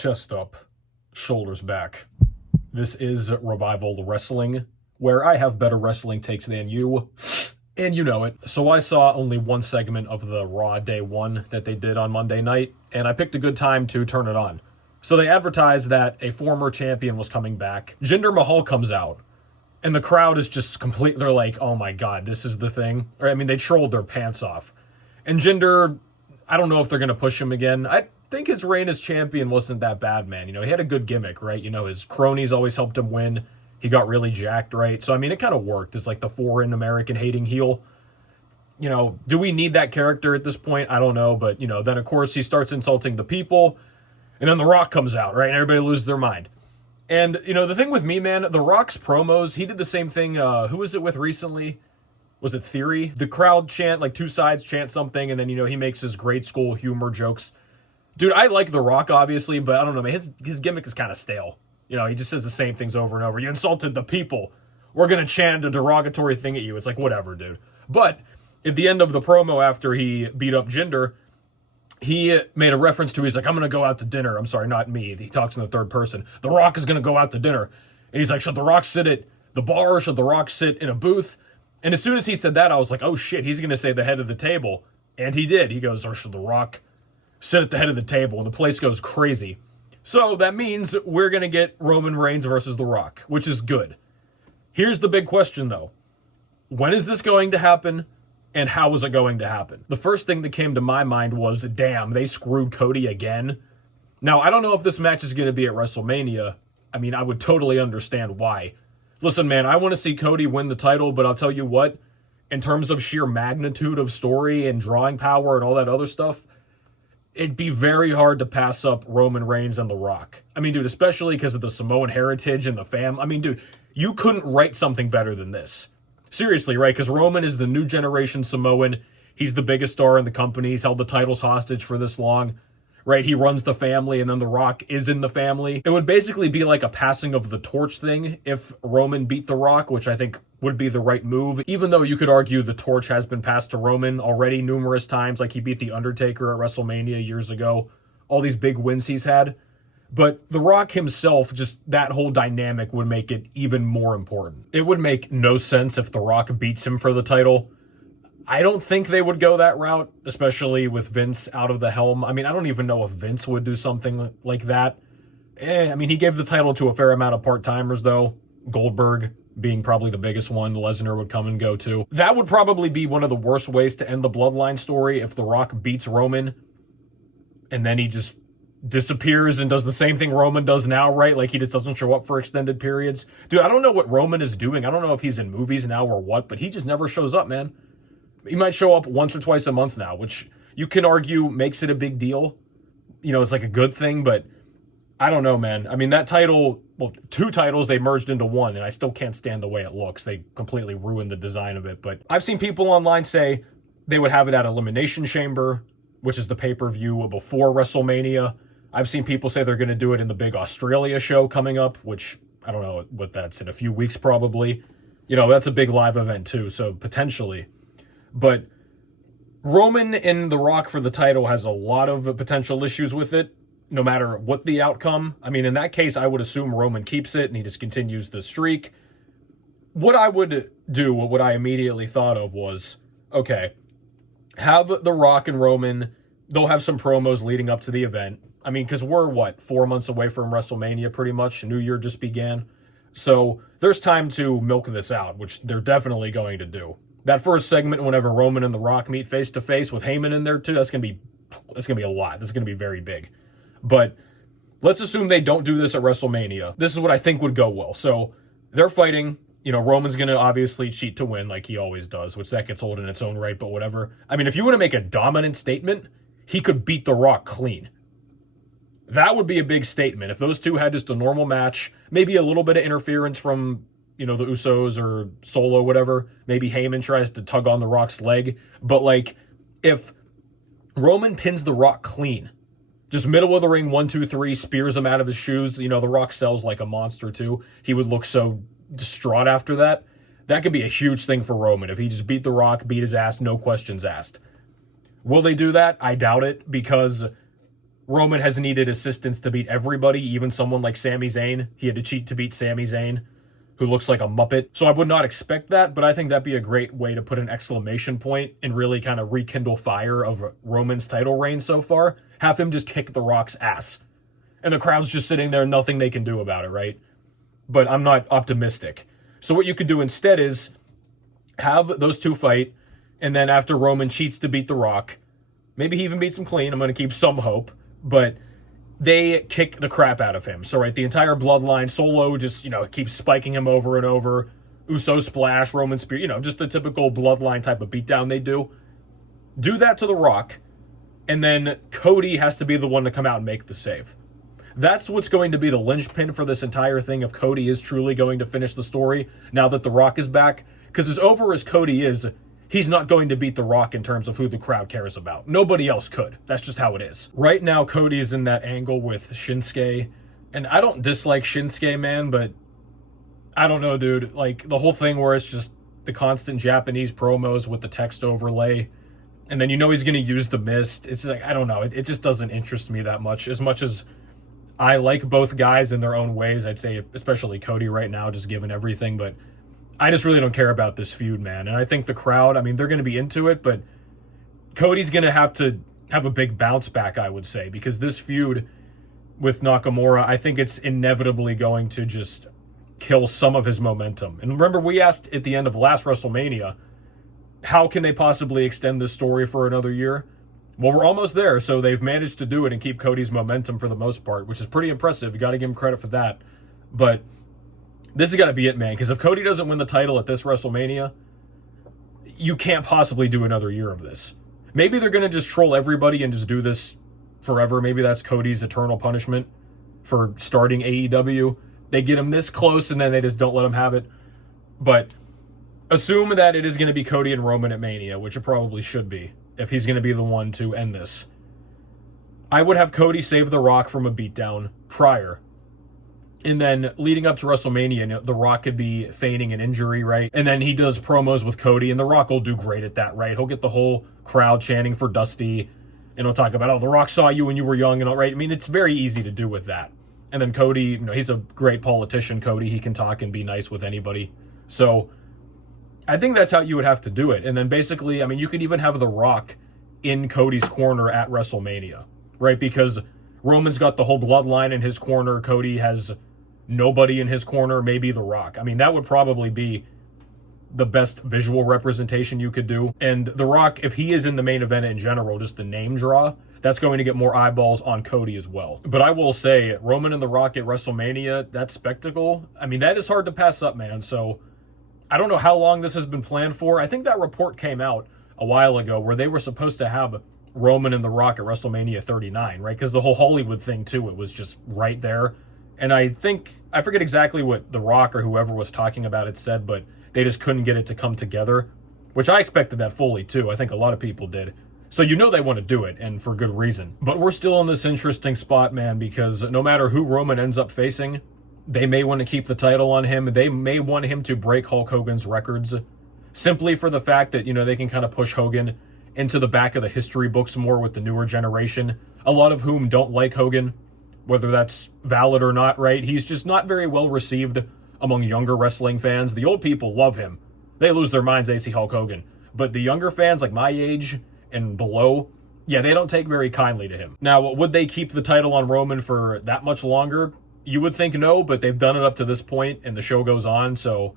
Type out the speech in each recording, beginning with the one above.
Chest up, shoulders back. This is Revival Wrestling, where I have better wrestling takes than you, and you know it. So I saw only one segment of the Raw Day 1 that they did on Monday night, and I picked a good time to turn it on. So they advertised that a former champion was coming back. Jinder Mahal comes out, and the crowd is just complete. They're like, oh my god, this is the thing. Or, I mean, they trolled their pants off. And Jinder, I don't know if they're going to push him again. I think his reign as champion wasn't that bad, man. You know, he had a good gimmick, right? You know, his cronies always helped him win. He got really jacked, right? So, I mean, it kind of worked. It's like the foreign American hating heel. You know, do we need that character at this point? I don't know. But, you know, then, of course, he starts insulting the people. And then The Rock comes out, right? And everybody loses their mind. And, you know, the thing with me, man, The Rock's promos, he did the same thing. Who was it with recently? Was it Theory? The crowd chant, like two sides chant something. And then, you know, he makes his grade school humor jokes. Dude, I like The Rock, obviously, but I don't know, man. His gimmick is kind of stale. You know, he just says the same things over and over. You insulted the people. We're going to chant a derogatory thing at you. It's like, whatever, dude. But at the end of the promo after he beat up Jinder, he made a reference to, he's like, I'm going to go out to dinner. I'm sorry, not me. He talks in the third person. The Rock is going to go out to dinner. And he's like, should The Rock sit at the bar? Should The Rock sit in a booth? And as soon as he said that, I was like, oh shit, he's going to say the head of the table. And he did. He goes, or should The Rock sit at the head of the table? And the place goes crazy. So that means we're going to get Roman Reigns versus The Rock, which is good. Here's the big question, though. When is this going to happen, and how is it going to happen? The first thing that came to my mind was, damn, they screwed Cody again. Now, I don't know if this match is going to be at WrestleMania. I mean, I would totally understand why. Listen, man, I want to see Cody win the title, but I'll tell you what, in terms of sheer magnitude of story and drawing power and all that other stuff, it'd be very hard to pass up Roman Reigns and The Rock. I mean, dude, especially because of the Samoan heritage and the fam. I mean, dude, you couldn't write something better than this. Seriously, right? Because Roman is the new generation Samoan. He's the biggest star in the company. He's held the titles hostage for this long, right? He runs the family, and then The Rock is in the family. It would basically be like a passing of the torch thing if Roman beat The Rock, which I think would be the right move, even though you could argue the torch has been passed to Roman already numerous times, like he beat The Undertaker at WrestleMania years ago, all these big wins he's had. But The Rock himself, just that whole dynamic would make it even more important. It would make no sense if The Rock beats him for the title. I don't think they would go that route, especially with Vince out of the helm. I mean, I don't even know if Vince would do something like that. I mean, he gave the title to a fair amount of part-timers, though. Goldberg being probably the biggest one. Lesnar would come and go, too. That would probably be one of the worst ways to end the Bloodline story if The Rock beats Roman, and then he just disappears and does the same thing Roman does now, right? Like, he just doesn't show up for extended periods. Dude, I don't know what Roman is doing. I don't know if he's in movies now or what, but he just never shows up, man. He might show up once or twice a month now, which you can argue makes it a big deal. You know, it's like a good thing, but I don't know, man. I mean, that title, well, two titles, they merged into one, and I still can't stand the way it looks. They completely ruined the design of it. But I've seen people online say they would have it at Elimination Chamber, which is the pay-per-view before WrestleMania. I've seen people say they're going to do it in the big Australia show coming up, which I don't know what that's in a few weeks probably. You know, that's a big live event too, so potentially. But Roman and The Rock for the title has a lot of potential issues with it, no matter what the outcome. I mean, in that case, I would assume Roman keeps it and he just continues the streak. What I would do, what I immediately thought of was, okay, have The Rock and Roman, they'll have some promos leading up to the event. I mean, because we're, 4 months away from WrestleMania pretty much. New Year just began. So there's time to milk this out, which they're definitely going to do. That first segment, whenever Roman and The Rock meet face-to-face with Heyman in there too, that's going to be a lot. That's going to be very big. But let's assume they don't do this at WrestleMania. This is what I think would go well. So they're fighting. You know, Roman's going to obviously cheat to win like he always does, which that gets old in its own right, but whatever. I mean, if you want to make a dominant statement, he could beat The Rock clean. That would be a big statement. If those two had just a normal match, maybe a little bit of interference from, you know, the Usos or Solo, whatever. Maybe Heyman tries to tug on The Rock's leg. But, like, if Roman pins The Rock clean, just middle of the ring, 1, 2, 3, spears him out of his shoes. You know, The Rock sells like a monster, too. He would look so distraught after that. That could be a huge thing for Roman. If he just beat The Rock, beat his ass, no questions asked. Will they do that? I doubt it, because Roman has needed assistance to beat everybody, even someone like Sami Zayn. He had to cheat to beat Sami Zayn, who looks like a Muppet. So I would not expect that, but I think that'd be a great way to put an exclamation point and really kind of rekindle fire of Roman's title reign so far. Have him just kick The Rock's ass. And the crowd's just sitting there, nothing they can do about it, right? But I'm not optimistic. So what you could do instead is have those two fight, and then after Roman cheats to beat The Rock, maybe he even beats him clean, I'm going to keep some hope, but they kick the crap out of him. So, right, the entire bloodline, Solo just, keeps spiking him over and over. Uso splash, Roman spear, just the typical bloodline type of beatdown they do. Do that to The Rock, and then Cody has to be the one to come out and make the save. That's what's going to be the linchpin for this entire thing if Cody is truly going to finish the story now that The Rock is back. Because as over as Cody is, he's not going to beat The Rock in terms of who the crowd cares about. Nobody else could. That's just how it is. Right now, Cody's in that angle with Shinsuke. And I don't dislike Shinsuke, man, but I don't know, dude. Like, the whole thing where it's just the constant Japanese promos with the text overlay. And then he's going to use the mist. It's like, I don't know. It just doesn't interest me that much. As much as I like both guys in their own ways, I'd say especially Cody right now, just given everything. But I just really don't care about this feud, man. And I think the crowd, they're going to be into it, but Cody's going to have a big bounce back, I would say, because this feud with Nakamura, I think it's inevitably going to just kill some of his momentum. And remember, we asked at the end of last WrestleMania, how can they possibly extend this story for another year? Well, we're almost there, so they've managed to do it and keep Cody's momentum for the most part, which is pretty impressive. You got to give him credit for that. But this has got to be it, man, because if Cody doesn't win the title at this WrestleMania, you can't possibly do another year of this. Maybe they're going to just troll everybody and just do this forever. Maybe that's Cody's eternal punishment for starting AEW. They get him this close, and then they just don't let him have it. But assume that it is going to be Cody and Roman at Mania, which it probably should be, if he's going to be the one to end this. I would have Cody save The Rock from a beatdown prior. And then leading up to WrestleMania, The Rock could be feigning an injury, right? And then he does promos with Cody, and The Rock will do great at that, right? He'll get the whole crowd chanting for Dusty, and he'll talk about, The Rock saw you when you were young, and all right. It's very easy to do with that. And then Cody, he's a great politician, Cody. He can talk and be nice with anybody. So I think that's how you would have to do it. And then basically, you could even have The Rock in Cody's corner at WrestleMania, right? Because Roman's got the whole bloodline in his corner. Cody has nobody in his corner, maybe The Rock. That would probably be the best visual representation you could do. And The Rock, if he is in the main event in general, just the name draw, that's going to get more eyeballs on Cody as well. But I will say, Roman and The Rock at WrestleMania, that spectacle, that is hard to pass up, man. So I don't know how long this has been planned for. I think that report came out a while ago where they were supposed to have Roman and The Rock at WrestleMania 39, right? Because the whole Hollywood thing, too, it was just right there. And I forget exactly what The Rock or whoever was talking about it said, but they just couldn't get it to come together, which I expected that fully, too. I think a lot of people did. So they want to do it, and for good reason. But we're still in this interesting spot, man, because no matter who Roman ends up facing, they may want to keep the title on him. They may want him to break Hulk Hogan's records simply for the fact that, they can kind of push Hogan into the back of the history books more with the newer generation, a lot of whom don't like Hogan, whether that's valid or not, right? He's just not very well received among younger wrestling fans. The old people love him. They lose their minds, they see Hulk Hogan. But the younger fans, like my age and below, yeah, they don't take very kindly to him. Now, would they keep the title on Roman for that much longer? You would think no, but they've done it up to this point, and the show goes on, so,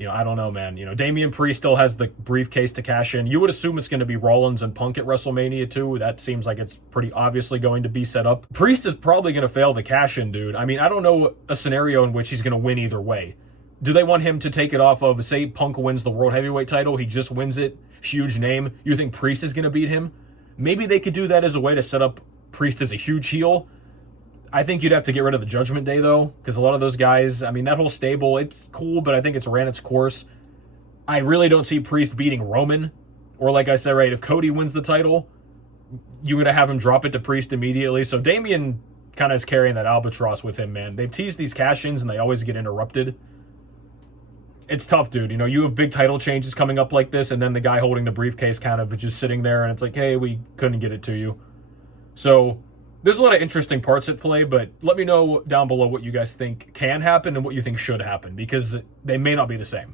I don't know, man. Damien Priest still has the briefcase to cash in. You would assume it's going to be Rollins and Punk at WrestleMania, too. That seems like it's pretty obviously going to be set up. Priest is probably going to fail the cash-in, dude. I don't know a scenario in which he's going to win either way. Do they want him to take it off of, say, Punk wins the World Heavyweight title, he just wins it, huge name. You think Priest is going to beat him? Maybe they could do that as a way to set up Priest as a huge heel. I think you'd have to get rid of the Judgment Day, though, because a lot of those guys, that whole stable, it's cool, but I think it's ran its course. I really don't see Priest beating Roman. Or like I said, right, if Cody wins the title, you're going to have him drop it to Priest immediately. So Damien kind of is carrying that albatross with him, man. They've teased these cash-ins, and they always get interrupted. It's tough, dude. You have big title changes coming up like this, and then the guy holding the briefcase kind of just sitting there, and it's like, hey, we couldn't get it to you. So There's a lot of interesting parts at play, but let me know down below what you guys think can happen and what you think should happen, because they may not be the same.